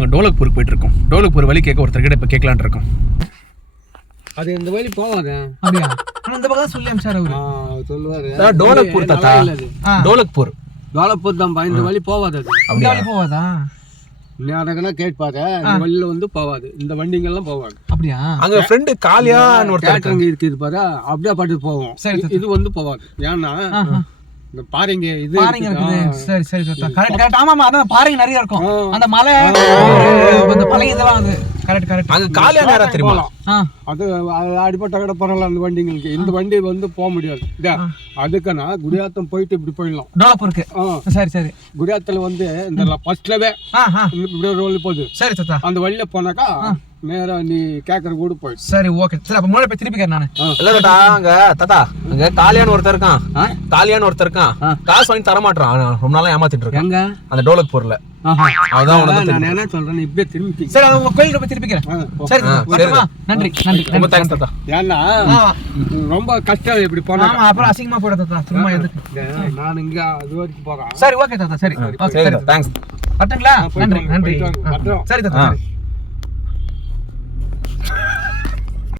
நாங்கள் டோலக்பூருக்கு போயிட்டு இருக்கோம். டோலக்பூர் வழி கேட்க ஒருத்தர்கிட்ட இப்போ கேட்கலான் இருக்கோம். அது இந்த வழி போவாது. அப்படியா? இந்த பக்கம் சொல்லி அமிச்சார் அவரு. சொல்லுவாரு டோலக்பூர் தாத்தா. டோலக்பூர் தான்ப்பா. இந்த வழி போவாது. அது இந்த வழி போவாதா? நேரங்கனா கேட்பாரு. இந்த வழியில வந்து போவாது. இந்த வண்டிங்கெல்லாம் போவாது. அப்படியா? அங்க ஃப்ரெண்டு காலியான்னு ஒரு தேட்டருங்க இருக்குது பாரு, அப்படியே பாட்டு போவோம். இது வந்து போவாது. ஏன்னா இந்த பாருங்க இது பாருங்க இருக்குது. சரி சரி தாத்தா. கரெக்ட். ஆமாமா, அதான் பாருங்க நிறைய இருக்கும். அந்த மலை அந்த பழைய இதெல்லாம் அது கரெக்ட். அங்க காலியா நேரம் தெரியுமா? அது அடிப்பட்ட கடை பரவாயில்ல. அந்த வண்டிங்களுக்கு இந்த வண்டி வந்து போக முடியாது. அதுக்குன்னா குடியாத்தம் போயிட்டு இப்படி போயிடலாம் டோலக்பூருக்கு. சரி. குடியாத்துல வந்து இந்த ஃபர்ஸ்ட்லவே இப்படி ரோல் போகுது. சரி தாத்தா. அந்த வழியில போனாக்கா நேரா நீ கேக்குற கூட போயிடு. சரி ஓகே. சரி அப்ப மூளை போய் திருப்பிக்கிறேன் நானு. இல்ல தாத்தா, அங்க தாத்தா அங்க காலியான்னு ஒருத்தர் இருக்கான். காலியான்னு ஒருத்தர் இருக்கான். காசு வாங்கி தர மாட்டான். ரொம்ப நாளா ஏமாத்திட்டு இருக்கான் அந்த டோலக்பூர்ல. அதான் நான் என்ன சொல்றேன், இப்படியே திரும்பி. சரி உங்க கோயிலுக்கு போய் திருப்பிக்கிறேன். சரி நன்றி. ரொம்ப தேங்க்ஸ் தாத்தா. ஏன்னா ரொம்ப கஷ்டம் இப்படி போனா. ஆமா, அப்புறம் அசிங்கமா போயிட தாத்தா. சும்மா எதுக்கு? நான் இங்க அது வரைக்கும் போறேன். சரி ஓகே தாத்தா. சரி தேங்க்ஸ். வரட்டுங்களா? நன்றி. சரி தாத்தா.